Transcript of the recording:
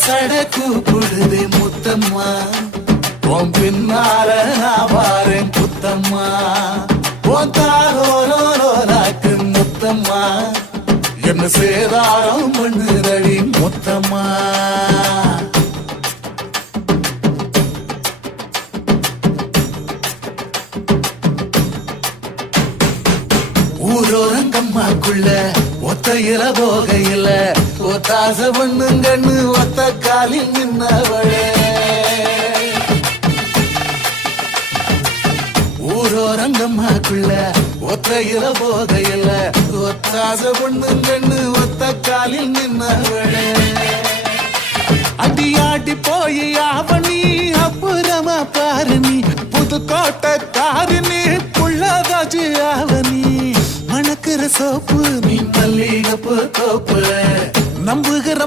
சட கூப்பிடுதே முத்தம்மா உன் பின்னால நான் வாரேன் புத்தம்மா உன் தாரோரோராக்கு முத்தம்மா என்ன சேதாரம் பண்ணுதடி முத்தம்மா ஊரோரங்கம்மாக்குள்ள ஒத்தையில போகையில ஒத்தாச பண்ணுங்கன்னு ஒத்த காலில் நின்னவளே ஊரோரங்கம்மாக்குள்ள ஒத்தையில போகையில ஒத்தாச பண்ணுங்கன்னு ஒத்த காலில் நின்னவளே அடியாடி போய் அவனி அப்புறமா பாரு நீ புதுக்கோட்டை காரினி புள்ளதாச்சு அவனி மணக்கிற சோப்பு நீ மல்லிகப்பு தோப்பு நம்புகிற